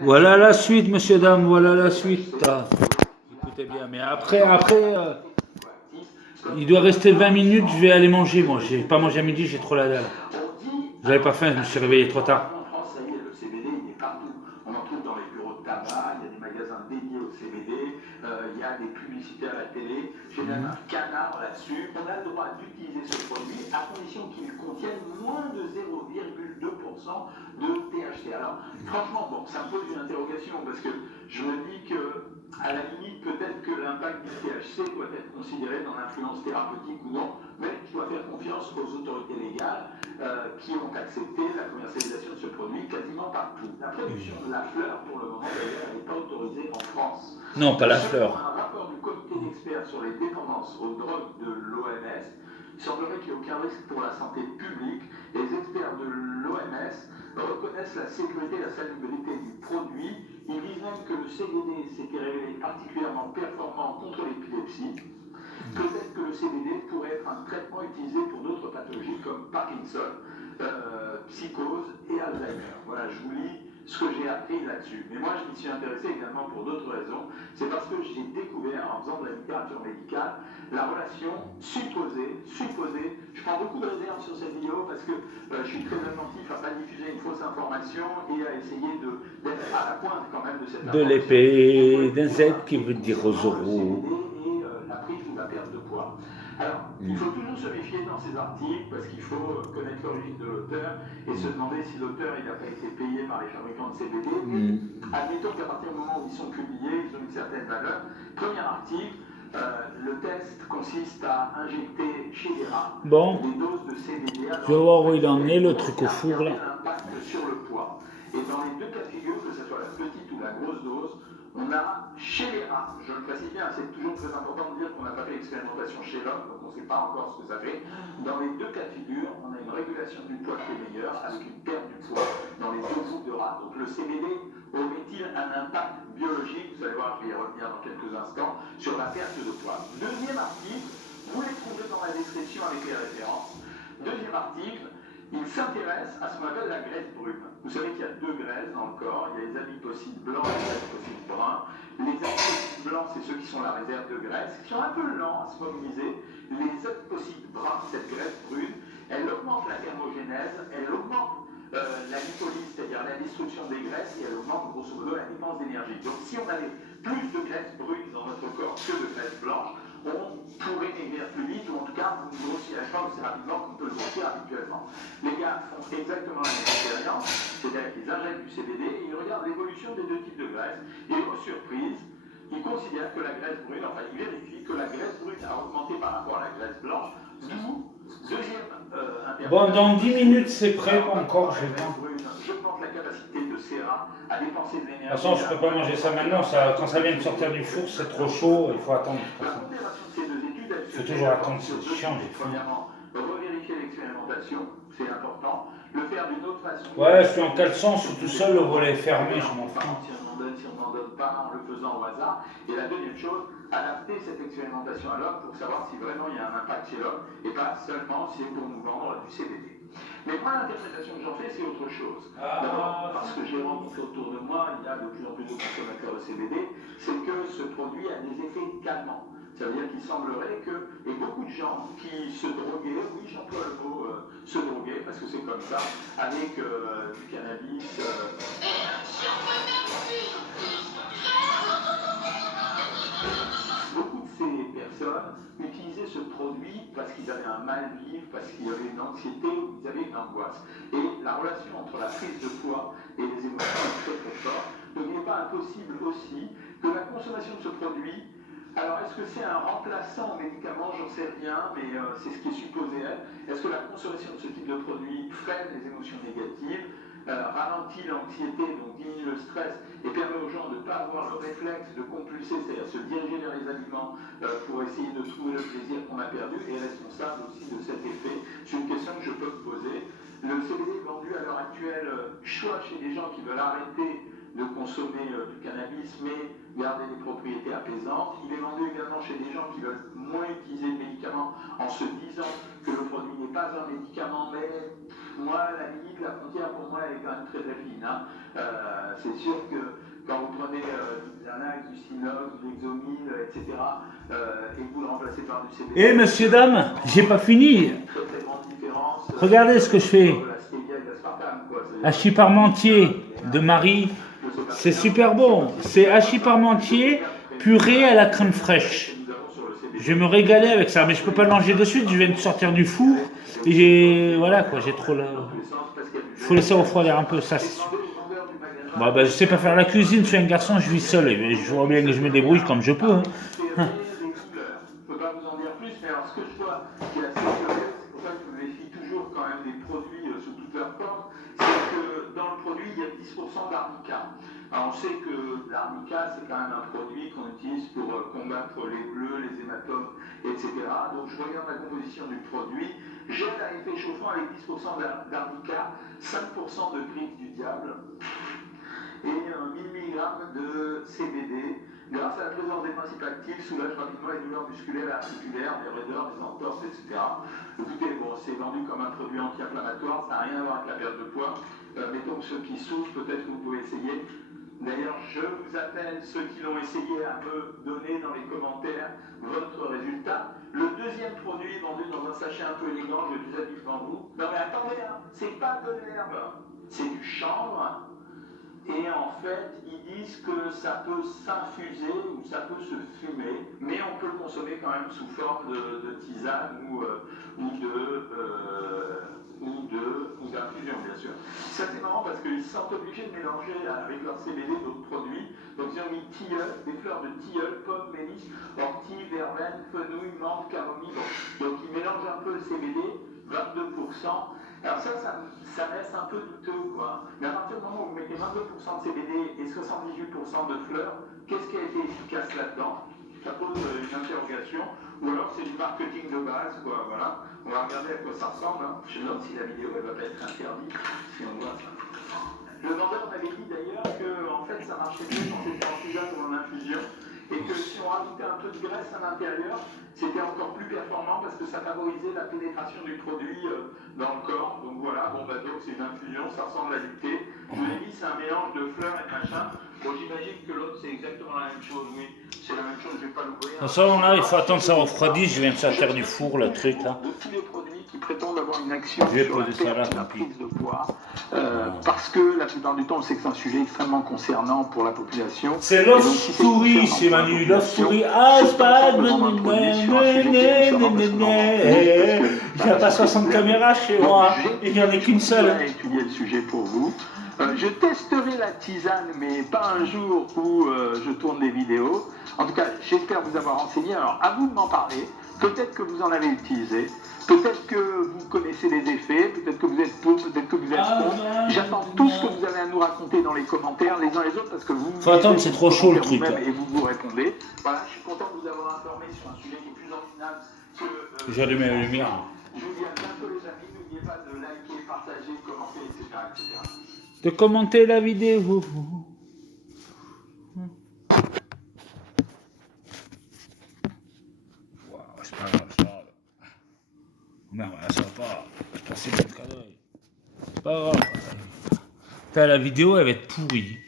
Voilà la suite, monsieur, dame, voilà la suite. Ah, écoutez bien, mais après, il doit rester 20 minutes, je vais aller manger. Moi, j'ai pas mangé à midi, j'ai trop la dalle. J'avais pas faim, je me suis réveillé trop tard. En France, ça y est, le CBD, il est partout. On en trouve dans les bureaux de tabac, il y a des magasins dédiés au CBD, il y a des publicités à la télé. J'ai même un canard là-dessus. On a le droit d'utiliser ce produit à condition qu'il contienne moins de 0,2% de THC. Alors, franchement, bon, ça me pose une interrogation parce que je me dis que, à la limite, peut-être que l'impact du THC doit être considéré dans l'influence thérapeutique ou non, mais je dois faire confiance aux autorités légales qui ont accepté la commercialisation de ce produit quasiment partout. La production de la fleur, pour le moment d'ailleurs, n'est pas autorisée en France. Non, pas la Selon fleur. un rapport du comité d'experts sur les dépendances aux drogues de l'OMS, il semblerait qu'il n'y ait aucun risque pour la santé publique. Les experts de l'OMS reconnaissent la sécurité et la salubrité du produit. Ils disent même que le CBD s'était révélé particulièrement performant contre l'épilepsie. Peut-être que le CBD pourrait être un traitement utilisé pour d'autres pathologies comme Parkinson, psychose et Alzheimer. Voilà, je vous lis ce que j'ai appris là-dessus. Mais moi, je m'y suis intéressé également pour d'autres raisons. C'est parce que j'ai découvert, en faisant de la littérature médicale, la relation supposée, je prends beaucoup de réserves sur cette vidéo parce que je suis très attentif à ne pas diffuser une fausse information et à essayer d'être à la pointe quand même de cette De information. l'épée, d'un Z qui veut dire Zoro. Et la prise ou la perte de poids. Alors, il faut toujours se méfier dans ces articles parce qu'il faut connaître l'origine de l'auteur et se demander si l'auteur n'a pas été payé par les fabricants de CBD. Admettons qu'à partir du moment où ils sont publiés, ils ont une certaine valeur. Premier article, le test consiste à injecter chez les rats des doses de CBD. Je vais voir où il en est, le truc au four là. L'impact sur le poids. Et dans les deux cas de figure, que ce soit la petite ou la grosse dose, on a chez les rats, je le précise bien, c'est toujours très important de dire qu'on n'a pas fait l'expérimentation chez l'homme, donc on ne sait pas encore ce que ça fait. Dans les deux cas de figure, on a une régulation du poids qui est meilleure avec une perte du poids dans les deux groupes de rats. Donc le CBD aurait-il un impact biologique, vous allez voir, je vais y revenir dans quelques instants, sur la perte de poids. Deuxième article, vous les trouvez dans la description avec les références. Deuxième article, il s'intéresse à ce qu'on appelle la graisse brune. Vous savez qu'il y a deux graisses dans le corps, il y a les adipocytes blancs et les adipocytes bruns. Les adipocytes blancs, c'est ceux qui sont la réserve de graisse, qui sont un peu lents à se mobiliser. Les adipocytes bruns, cette graisse brune, elle augmente la thermogénèse, elle augmente la lipolyse, c'est-à-dire la destruction des graisses, et elle augmente grosso modo la dépense d'énergie. Donc si on avait plus de graisse brune dans notre corps que de graisse blanche, on pourrait maigrir plus vite, ou en tout cas, on grossirait pas aussi rapidement qu'on peut le grossir habituellement. Les gars font exactement la même expérience, c'est-à-dire qu'ils injectent du CBD et ils regardent l'évolution des deux types de graisse, et aux surprises, ils considèrent que la graisse brune, enfin ils vérifient que la graisse brune a augmenté par rapport à la graisse blanche, d'où deuxième interprétation. Bon, dans 10 minutes c'est prêt, pas encore, j'ai le temps. J'augmente la capacité de ces rats à dépenser de l'énergie. De toute façon, je peux pas manger ça maintenant, quand ça vient de sortir du four, c'est trop chaud, il faut attendre. Il faut toujours attendre, c'est chiant. Premièrement, revérifier l'expérimentation, c'est important. Le faire d'une autre façon. Ouais, je suis en caleçon, je suis tout seul, le volet est fermé, je m'en fous. Si on n'en donne pas en le faisant au hasard. Et la deuxième chose, adapter cette expérimentation à l'homme pour savoir si vraiment il y a un impact chez l'homme et pas seulement si c'est pour nous vendre du CBD. Mais moi, l'interprétation que j'en fais, c'est autre chose. D'abord, parce que j'ai rencontré autour de moi, il y a de plus en plus de consommateurs de CBD, c'est que ce produit a des effets calmants. Ça veut dire qu'il semblerait que, et beaucoup de gens qui se droguaient, oui j'emploie le mot se droguer parce que c'est comme ça, avec du cannabis. Beaucoup de ces personnes utilisaient ce produit parce qu'ils avaient un mal vivre, parce qu'il y avait une anxiété ou ils avaient une angoisse. Et la relation entre la prise de poids et les émotions est très très forte. Donc il n'est pas impossible aussi que la consommation de ce produit. Alors, est-ce que c'est un remplaçant au médicament? J'en sais rien, mais c'est ce qui est supposé être. Est-ce que la consommation de ce type de produit freine les émotions négatives, ralentit l'anxiété, donc diminue le stress, et permet aux gens de ne pas avoir le réflexe de compulser, c'est-à-dire se diriger vers les aliments pour essayer de trouver le plaisir qu'on a perdu, et est responsable aussi de cet effet? C'est une question que je peux me poser. Le CBD est vendu à l'heure actuelle, soit chez des gens qui veulent arrêter de consommer consommer du cannabis, mais garder des propriétés apaisantes. Il est vendu également chez des gens qui veulent moins utiliser le médicament en se disant que le produit n'est pas un médicament, mais moi, la limite, la frontière pour moi, elle est quand même très très fine. Hein. C'est sûr que quand vous prenez du Xanax, du Cinologue, du Lexomil, etc., et que vous le remplacez par du CBD... Eh, messieurs, dames, j'ai pas fini. Regardez ce que je fais. Hachis parmentier de Marie, c'est super bon. C'est hachis parmentier purée à la crème fraîche. Je vais me régaler avec ça, mais je peux pas le manger de suite. Je viens de sortir du four et j'ai voilà quoi, j'ai trop là. Faut laisser refroidir un peu ça. Bon, ben, je sais pas faire la cuisine, je suis un garçon, je vis seul et je vois bien que je me débrouille comme je peux. Hein. Je peux pas vous en dire plus, mais alors ce que je vois qui est assez curieux, c'est pour ça que je me méfie toujours quand même des produits sous toute leur forme, c'est que dans le produit il y a 10% d'arnica. Alors on sait que l'arnica c'est quand même un produit qu'on utilise pour combattre les bleus, les hématomes, etc. Donc je regarde la composition du produit, gel à effet chauffant avec 10% d'arnica, 5% de griffe du diable et 1000 mg de CBD. Grâce à la présence des principes actifs, soulage rapidement les douleurs musculaires et articulaires, les raideurs, les entorses, etc. Écoutez, bon, c'est vendu comme un produit anti-inflammatoire, ça n'a rien à voir avec la perte de poids. Mettons que ceux qui souffrent, peut-être que vous pouvez essayer. D'ailleurs, je vous appelle ceux qui l'ont essayé à me donner dans les commentaires votre résultat. Le deuxième produit vendu dans un sachet un peu élégant, je vous habille devant vous. Non mais attendez, hein, c'est pas de l'herbe, c'est du chanvre. Et en fait, ils disent que ça peut s'infuser ou ça peut se fumer, mais on peut le consommer quand même sous forme de tisane ou d'infusion, bien sûr. Ça c'est marrant parce qu'ils se sentent obligés de mélanger avec leur CBD d'autres produits. Donc ils ont mis tilleul, des fleurs de tilleul, pomme, mélisse, ortie, verveine, fenouil, menthe, camomille. Donc ils mélangent un peu le CBD, 22%. Alors ça laisse un peu douteux, quoi. Mais à partir du moment où vous mettez 22% de CBD et 78% de fleurs, qu'est-ce qui a été efficace là-dedans? Ça pose une interrogation. Ou alors c'est du marketing de base, quoi, voilà. On va regarder à quoi ça ressemble. Hein. Je me demande si la vidéo, elle va pas être interdite, si on voit ça. Le vendeur m'avait dit d'ailleurs que en fait, ça marchait mieux quand c'était en tisane ou en infusion. Et que si on rajoutait un peu de graisse à l'intérieur, c'était encore plus performant parce que ça favorisait la pénétration du produit dans le corps. Donc voilà, bon bah donc c'est une infusion, ça ressemble à du thé. Je vous l'ai dit, c'est un mélange de fleurs et de machin. Bon, j'imagine que l'autre c'est exactement la même chose, oui. C'est la même chose, je vais pas l'ouvrir. De toute façon, là, il faut attendre que ça refroidisse. Je viens de sortir du four, le truc là. De tous les produits qui prétendent avoir une action Je vais sur la poser ça là, perte, la tant pis. prise de poids, parce que la plupart du temps, on sait que c'est un sujet extrêmement concernant pour la population. C'est Love Story, c'est Manu. Love Story. Ah, c'est pas. Il n'y a pas 60 caméras chez moi. Il n'y en a qu'une seule. J'ai étudié le sujet pour vous. Je testerai la tisane, mais pas un jour où je tourne des vidéos. En tout cas, j'espère vous avoir renseigné. Alors, à vous de m'en parler. Peut-être que vous en avez utilisé. Peut-être que vous connaissez les effets. Peut-être que vous êtes pour, peut-être que vous êtes contre. J'attends tout ce que vous avez à nous raconter dans les commentaires, les uns les autres, parce que vous... Faut attendre, c'est trop chaud le truc. Et vous répondez. Voilà, je suis content de vous avoir informé sur un sujet qui est plus original que... J'ai allumé la lumière. Je vous dis à bientôt les amis. N'oubliez pas de liker, partager, commenter, etc. De commenter la vidéo. C'est pas grave, ça. Merde, ça va pas. Je passais le cadre. C'est pas grave. Putain, la vidéo, elle va être pourrie.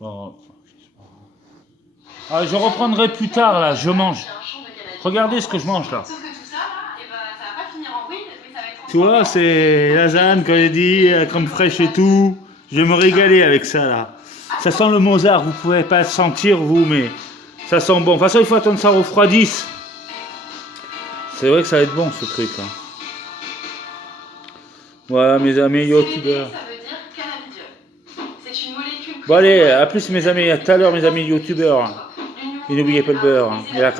Bon. Ah, je reprendrai plus tard, là. Je mange. Regardez ce que je mange, là. Sauf que tout ça, là, ça va pas finir en weed, mais ça va être... Tu vois, c'est lasagne, quand j'ai dit, crème fraîche et tout. Je vais me régaler avec ça, là. Ça sent le Mozart. Vous pouvez pas le sentir, vous, mais ça sent bon. De toute façon, il faut attendre que ça refroidisse. C'est vrai que ça va être bon, ce truc, là. Voilà, mes amis youtubeurs. Ça veut dire cannabidiol. C'est une molécule... Bon, allez, à plus, mes amis. À tout à l'heure, mes amis youtubeurs. Et n'oubliez pas le beurre. Et la